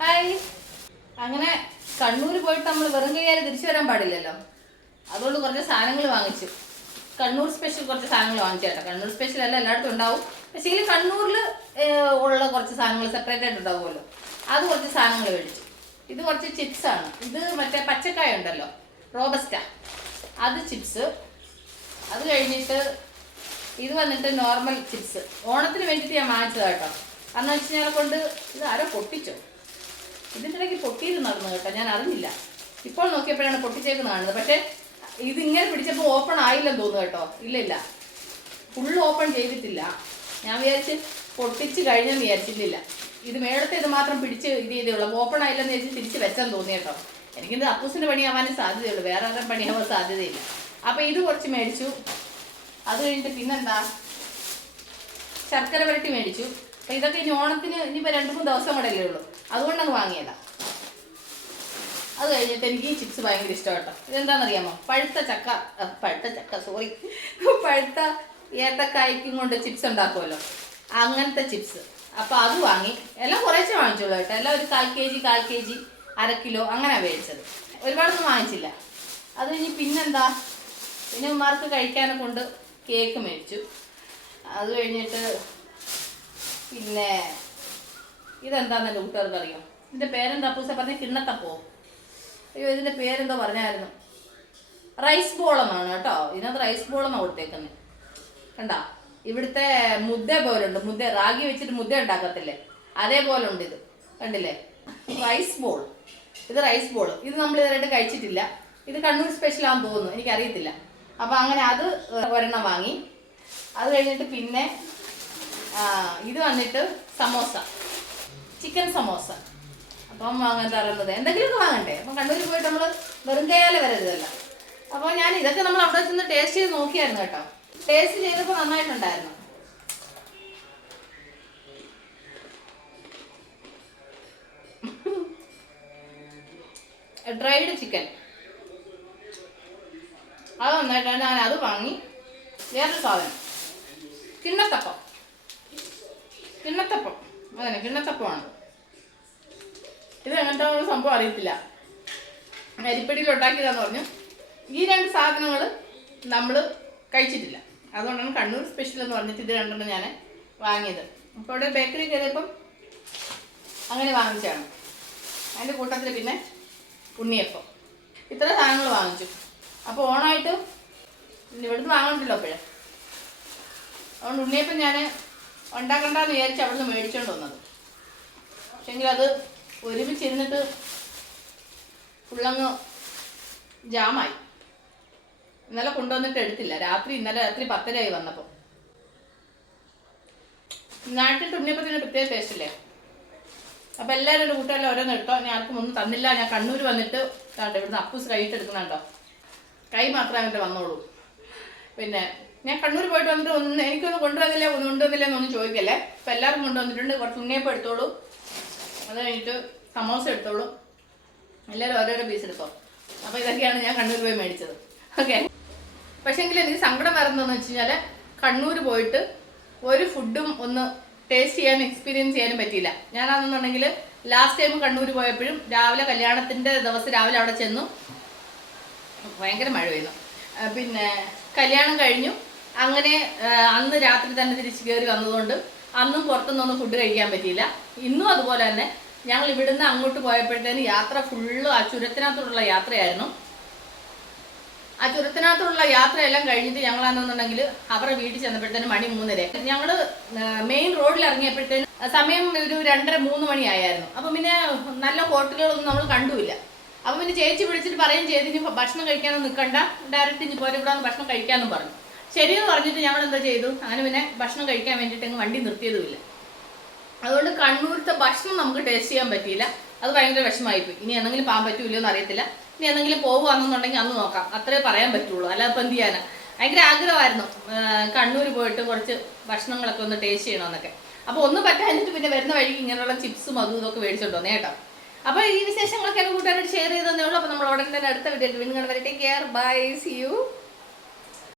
Hi. അങ്ങനെ കണ്ണൂർ പോയിട്ട് നമ്മൾ വെറും കഴിയാതെ തിരിച്ചു വരാൻ പാടില്ലല്ലോ. അതുകൊണ്ട് കുറച്ച് സാധനങ്ങൾ വാങ്ങിച്ചു. കണ്ണൂർ സ്പെഷ്യൽ കുറച്ച് സാധനങ്ങൾ വാങ്ങിച്ചു കേട്ടോ. കണ്ണൂർ സ്പെഷ്യൽ അല്ല എല്ലായിടത്തും ഉണ്ടാവും. പക്ഷേ ഈ കണ്ണൂരിൽ ഉള്ള കുറച്ച് സാധനങ്ങൾ സെപ്പറേറ്റ് ആയിട്ട് ഉണ്ടാവുമല്ലോ. അത് കുറച്ച് സാധനങ്ങൾ മേടിച്ചു. ഇത് കുറച്ച് ചിപ്സ് ആണ്. ഇത് മറ്റേ പച്ചക്കായ ഉണ്ടല്ലോ. റോബസ്റ്റ അത് ചിപ്സ് അത് കഴിഞ്ഞിട്ട് ഇത് വന്നിട്ട് നോർമൽ ചിപ്സ് ഓണത്തിന് വേണ്ടിയിട്ട് ഞാൻ വാങ്ങിച്ചതാട്ടോ അന്ന് വെച്ച് കൊണ്ട് ഇത് ആരോ പൊട്ടിച്ചോ. ഇതിന്റെ ഇടയ്ക്ക് നടന്നു കേട്ടോ ഞാൻ അറിഞ്ഞില്ല. ഇപ്പോൾ നോക്കിയപ്പോഴാണ് പൊട്ടിച്ചേക്കുന്നത് കാണുന്നത്. പക്ഷേ ഇതിങ്ങനെ പിടിച്ചപ്പോൾ ഓപ്പൺ ആയില്ലെന്ന് തോന്നുന്നു കേട്ടോ. ഇല്ല ഇല്ല. ഫുൾ ഓപ്പൺ ചെയ്തിട്ടില്ല. ഞാൻ വിചാരിച്ച് പൊട്ടിച്ച് കഴിഞ്ഞെന്ന് വിചാരിച്ചിട്ടില്ല. ഇത് മേളത്തെ ഇത് മാത്രം പിടിച്ച് ഇത് ചെയ്തേ ഉള്ളൂ ഓപ്പൺ ആയില്ലെന്ന് വിചാരിച്ച് തിരിച്ച് വെച്ചാൽ തോന്നി കേട്ടോ. എനിക്കിത് അപ്പൂസിന്റെ പണിയാവാനേ സാധ്യതയുള്ളൂ. വേറെ ആരും പണിയാവാൻ സാധ്യതയില്ല. അപ്പോൾ ഇത് കുറച്ച് മേടിച്ചു. അത് കഴിഞ്ഞിട്ട് പിന്നെന്താ? ശർക്കര വരട്ടി മേടിച്ചു. അപ്പം ഇതൊക്കെ ഇനി ഓണത്തിന് ഇനിയിപ്പോൾ രണ്ട് മൂന്ന് ദിവസം കൂടെ അല്ലേ ഉള്ളൂ. അതുകൊണ്ട് അങ്ങ് വാങ്ങിയതാ. അത് കഴിഞ്ഞിട്ട് എനിക്ക് ഈ ചിപ്സ് ഭയങ്കര ഇഷ്ടം കേട്ടോ ഇതെന്താണെന്നറിയാമോ? പഴുത്ത ചക്ക പഴുത്ത ചക്ക സോറി പഴുത്ത ഏത്തക്കായ്ക്കും കൊണ്ട് ചിപ്സ് ഉണ്ടാക്കുമല്ലോ. അങ്ങനത്തെ ചിപ്സ്. അപ്പോൾ അത് വാങ്ങി. എല്ലാം കുറേശ്ശെ വാങ്ങിച്ചോളൂ കേട്ടോ. എല്ലാം ഒരു കാൽ കെ ജി കാൽ കെ ജി അര കിലോ അങ്ങനെ മേടിച്ചത്. ഒരുപാടൊന്നും വാങ്ങിച്ചില്ല. അത് കഴിഞ്ഞ് പിന്നെന്താ? പിന്നെ ഉമ്മാർക്ക് കഴിക്കാനെ കൊണ്ട് കേക്ക് മേടിച്ചു. അത് കഴിഞ്ഞിട്ട് പിന്നെ ഇതെന്താന്ന് എന്റെ കൂട്ടുകാർക്ക് അറിയാം ഇതിന്റെ പേരെന്താ പൂസ പറഞ്ഞ? കിണ്ണത്തപ്പോ. അയ്യോ ഇതിന്റെ പേരെന്തോ പറഞ്ഞായിരുന്നു. റൈസ് എന്നാണ് കേട്ടോ. ഇതിനകത്ത് റൈസ് ബോളമാണ് കൊടുത്തേക്കുന്നത് കണ്ട? ഇവിടുത്തെ മുദ്ദ പോലുണ്ട്. മുദ്ദ റാഗി വെച്ചിട്ട് മുദ്ദ ഉണ്ടാക്കത്തില്ലേ? അതേപോലെ ഉണ്ട് ഇത്. കണ്ടില്ലേ? റൈസ് ബോൾ ഇത് റൈസ് ബോൾ ഇത് നമ്മൾ ഇതുവരെയായിട്ട് കഴിച്ചിട്ടില്ല. ഇത് കണ്ണൂർ സ്പെഷ്യൽ ആണെന്ന് തോന്നുന്നു എനിക്കറിയത്തില്ല. അപ്പോൾ അങ്ങനെ അത് ഒരെണ്ണം വാങ്ങി. അത് കഴിഞ്ഞിട്ട് പിന്നെ ഇത് വന്നിട്ട് സമോസ. ചിക്കൻ സമോസ. അപ്പം വാങ്ങാൻ തരുന്നത്. എന്തെങ്കിലുമൊക്കെ വാങ്ങണ്ടേ? അപ്പം കണ്ണൂരിൽ പോയിട്ട് നമ്മൾ വെറും കയ്യാലെ വരരുതല്ല അപ്പോൾ ഞാൻ ഇതൊക്കെ നമ്മൾ അവിടെ ചെന്ന് ടേസ്റ്റ് ചെയ്ത് നോക്കിയായിരുന്നു കേട്ടോ. ടേസ്റ്റ് ചെയ്തപ്പോൾ നന്നായിട്ടുണ്ടായിരുന്നു. ഡ്രൈഡ് ചിക്കൻ അത് നന്നായിട്ടാണ്. ഞാൻ അത് വാങ്ങി വേറൊരു സാധനം. കിണ്ണത്തപ്പം അതന്നെ കിണ്ണത്തപ്പമാണ് ഇത് അങ്ങനത്തെ ഒരു സംഭവം അറിയത്തില്ല. അരിപ്പടിയിൽ ഉണ്ടാക്കിയതാന്ന് പറഞ്ഞു. ഈ രണ്ട് സാധനങ്ങൾ നമ്മൾ കഴിച്ചിട്ടില്ല. അതുകൊണ്ടാണ് കണ്ണൂർ സ്പെഷ്യൽ എന്ന് പറഞ്ഞിട്ട് ഇത് രണ്ടെണ്ണം ഞാൻ വാങ്ങിയത്. അപ്പോൾ ഇവിടെ ബേക്കറി കയറിയപ്പം അങ്ങനെ വാങ്ങിച്ചാണ് അതിന്റെ കൂട്ടത്തിൽ പിന്നെ ഉണ്ണിയപ്പം. ഇത്ര സാധനങ്ങൾ വാങ്ങിച്ചു. അപ്പോൾ ഓണായിട്ട് ഇവിടുന്ന് വാങ്ങണ്ടല്ലോ അപ്പോഴേ. അതുകൊണ്ട് ഉണ്ണിയപ്പം ഞാൻ ഉണ്ടാക്കണ്ടെന്ന് വിചാരിച്ച് അവിടുന്ന് മേടിച്ചോണ്ട് വന്നത്. പക്ഷെങ്കിൽ അത് ഒരുമിച്ചിരുന്നിട്ട് ഫുള്ളങ്ങ് ജാമായി. ഇന്നലെ കൊണ്ടുവന്നിട്ട് എടുത്തില്ല. രാത്രി ഇന്നലെ രാത്രി പത്തരയായി വന്നപ്പോൾ നാട്ടിൽ ഉണ്ണിയപ്പത്തിന് പ്രത്യേക ടേസ്റ്റ് ഇല്ലേ? അപ്പം എല്ലാവരും ഒരു കൂട്ടുകാരിൽ ഓരോന്ന് എടുത്തോ? ഞാൻ ആർക്കും ഒന്നും തന്നില്ല. ഞാൻ കണ്ണൂർ വന്നിട്ട് ഇവിടുന്ന് അപ്പൂസ് കൈയിട്ട് എടുക്കുന്നുണ്ടോ? കൈ മാത്രമേ അങ്ങോട്ട് വന്നോളൂ. പിന്നെ ഞാൻ കണ്ണൂർ പോയിട്ട് വന്നിട്ട് ഒന്ന് എനിക്കൊന്ന് കൊണ്ടുവന്നില്ല ഒന്ന് കൊണ്ടുവന്നില്ല എന്നൊന്നും ചോദിക്കല്ലേ? അപ്പം എല്ലാവർക്കും കൊണ്ടുവന്നിട്ടുണ്ട്. കുറച്ച് ഉണ്ണിയപ്പം എടുത്തോളൂ. അത് കഴിഞ്ഞിട്ട് സമോസ എടുത്തോളൂ. എല്ലാവരും ഓരോരോ പീസ് എടുത്തോ അപ്പോൾ ഇതൊക്കെയാണ് ഞാൻ കണ്ണൂർ പോയി മേടിച്ചത്. ഓക്കെ പക്ഷേങ്കിൽ എനിക്ക് സങ്കടം വരുന്നതെന്ന് വെച്ച് കഴിഞ്ഞാൽ കണ്ണൂർ പോയിട്ട് ഒരു ഫുഡും ഒന്ന് ടേസ്റ്റ് ചെയ്യാനും എക്സ്പീരിയൻസ് ചെയ്യാനും പറ്റിയില്ല. ഞാനാണെന്നുണ്ടെങ്കിൽ ലാസ്റ്റ് ടൈം കണ്ണൂർ പോയപ്പോഴും രാവിലെ കല്യാണത്തിന്റെ ദിവസം രാവിലെ അവിടെ ചെന്നു. ഭയങ്കര മഴ പെയ്യുന്നു പിന്നെ കല്യാണം കഴിഞ്ഞു. അങ്ങനെ അന്ന് രാത്രി തന്നെ തിരിച്ച് കയറി വന്നതുകൊണ്ട് അന്നും പുറത്തുനിന്നൊന്നും ഫുഡ് കഴിക്കാൻ പറ്റിയില്ല. ഇന്നും അതുപോലെ തന്നെ ഞങ്ങൾ ഇവിടുന്ന് അങ്ങോട്ട് പോയപ്പോഴത്തേന് യാത്ര ഫുള്ള് ആ ചുരത്തിനകത്തോടുള്ള യാത്രയായിരുന്നു. ആ ചുരത്തിനകത്തുള്ള യാത്രയെല്ലാം കഴിഞ്ഞിട്ട് ഞങ്ങളാണെന്നുണ്ടെങ്കിൽ അവരുടെ വീട്ടിൽ ചെന്നപ്പോഴത്തേന് മണി മൂന്നര. ഞങ്ങൾ മെയിൻ റോഡിൽ ഇറങ്ങിയപ്പോഴത്തേനും സമയം ഒരു രണ്ടര മൂന്ന് മണിയായിരുന്നു അപ്പം പിന്നെ നല്ല ഹോട്ടലുകളൊന്നും നമ്മൾ കണ്ടുമില്ല അപ്പം പിന്നെ ചേച്ചി വിളിച്ചിട്ട് പറയും ചെയ്ത് ഭക്ഷണം കഴിക്കാനൊന്നും നിൽക്കണ്ട ഡയറക്റ്റ് ഇനി പോരെ ഇവിടെ ഭക്ഷണം കഴിക്കാമെന്നും പറഞ്ഞു. ശരിയെന്ന് പറഞ്ഞിട്ട് ഞങ്ങൾ എന്താ ചെയ്തു? അങ്ങനെ പിന്നെ ഭക്ഷണം കഴിക്കാൻ വേണ്ടിയിട്ട് അങ്ങ് വണ്ടി നിർത്തിയതുമില്ല. അതുകൊണ്ട് കണ്ണൂരത്തെ ഭക്ഷണം നമുക്ക് ടേസ്റ്റ് ചെയ്യാൻ പറ്റിയില്ല. അത് ഭയങ്കര വിഷമായിപ്പോയി ഇനി എന്തെങ്കിലും പോകാൻ പറ്റൂലോ എന്ന് അറിയത്തില്ല. ഇനി എന്തെങ്കിലും പോകുകയാണെന്നുണ്ടെങ്കിൽ അന്ന് നോക്കാം. അത്രേ പറയാൻ പറ്റുള്ളൂ. അല്ലാതെ ഇപ്പം എന്ത് ചെയ്യാനാ? ഭയങ്കര ആഗ്രഹമായിരുന്നു. കണ്ണൂർ പോയിട്ട് കുറച്ച് ഭക്ഷണങ്ങളൊക്കെ ഒന്ന് ടേസ്റ്റ് ചെയ്യണമെന്നൊക്കെ അപ്പോൾ ഒന്ന് പറ്റാഞ്ഞിട്ട് പിന്നെ വരുന്ന വഴിക്ക് ഇങ്ങനെയുള്ള ചിപ്സും അതും ഇതൊക്കെ മേടിച്ചോണ്ടോ കേട്ടോ. അപ്പോൾ ഈ വിശേഷങ്ങളൊക്കെ എന്റെ കൂട്ടുകാരോട് ഷെയർ ചെയ്തതന്നേ ഉള്ളൂ. അപ്പോൾ നമ്മൾ ഉടനെ തന്നെ അടുത്ത വീഡിയോ വീണ്ടും വരെ വരട്ടെ. Care bye C U